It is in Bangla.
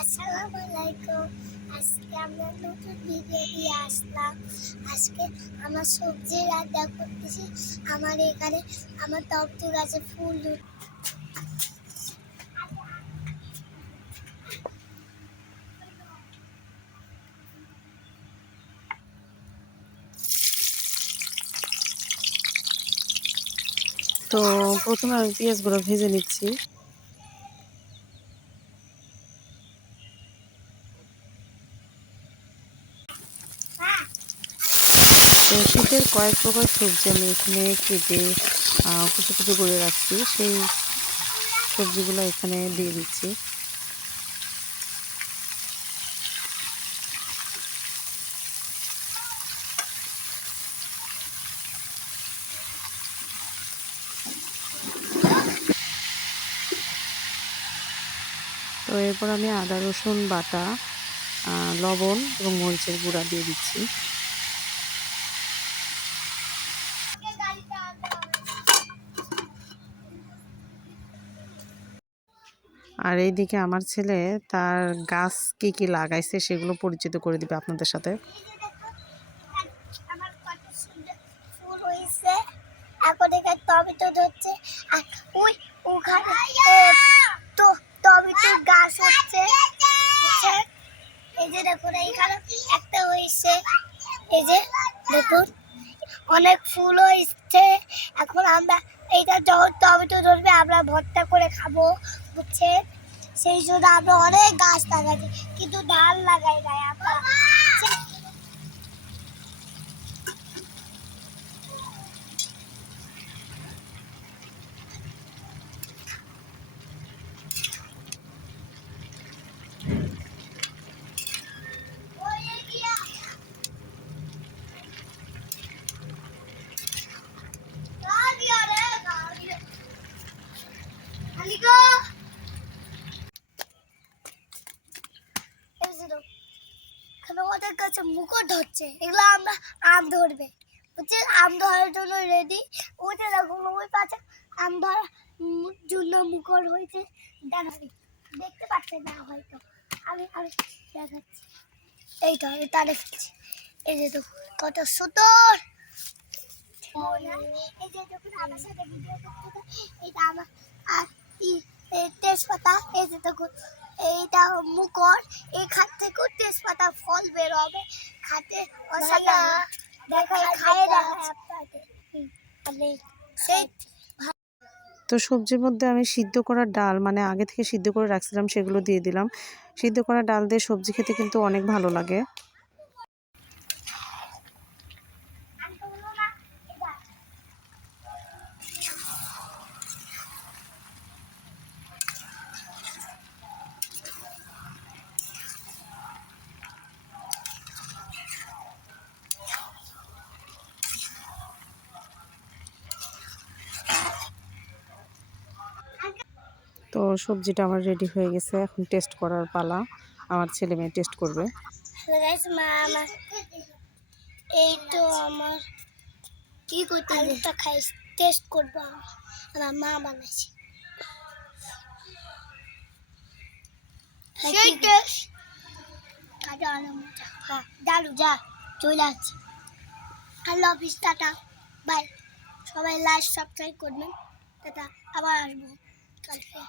আসসালামু আজকে আমরা নতুন ভিডিও দিয়ে আসলাম। আজকে আমার সবজি রান্না করতেছি। আমার এখানে আমার টপটু গাছে ফুল তো প্রথমে আমি পেঁয়াজগুলো ভেজে নিচ্ছি তো শীতের কয়েক প্রকার সবজি আমি এখানে কেটে কুচু কুচি করে রাখছি। সেই সবজিগুলো এখানে দিয়ে দিচ্ছি। তো এরপর আমি আদা, রসুন, বাটা লবণ এবং মরিচের গুঁড়া দিয়ে দিচ্ছি। আর এইদিকে আমার ছেলে তার গাছ কি কি লাগাইছে সেগুলো পরিচিত করে দিবে আপনাদের সাথে। এখন এখানে টমেটো ধরছে। ওই ওখানে তো টমেটো গাছ হচ্ছে। এই যে দেখুন, এইখানে একটা হয়েছে এই যে দেখুন অনেক ফুলও হয়েছে এখন আমরা এইটা যখন টমেটো ধরবে, আমরা ভর্তা করে খাব বুঝছে সেই জন্য আমরা অনেক গাছ লাগাচ্ছি কিন্তু ডাল লাগাই নাই আমরা ওদের কাছে মুকুট হচ্ছে, এগুলো আমরা আম ধরবে। বুঝছেন আম ধরার জন্য রেডি ওইটা দেখুন ওই পাশে আম ধরার জন্য মুকুট হয়েছে। দেখাবি দেখতে পাচ্ছেন না হয়তো। আমি আমি দেখাচ্ছি। এইটা, আমি তারে ফেলছি। এই যে দেখুন কত সুন্দর! এই যে দেখুন, আমার সাথে ভিডিও করতে, এইটা আমার, আর এই তেজপাতা, এই যে দেখুন এইটা মুকর এই খাত থেকেও তেজপাতা ফল বের হবে। খাতে তো সবজির মধ্যে আমি সিদ্ধ করা ডাল মানে আগে থেকে সিদ্ধ করে রাখছিলাম সেগুলো দিয়ে দিলাম। সিদ্ধ করা ডাল দিয়ে সবজি খেতে কিন্তু অনেক ভালো লাগে। সবজিটা আমার রেডি হয়ে গেছে। এখন টেস্ট করার পালা। আমার ছেলে মেয়ে টেস্ট করবে। মা এই তো আমার কি করতে আলুটা খাই টেস্ট করব আমার মা বানাইছে। মজা হ্যাঁ দারু যা চলে আসছি। আল্লাহ হাফিজ টাটা। বাই সবাই লাইক সাবস্ক্রাইব করবেন। টাটা। আবার আসব কালকে।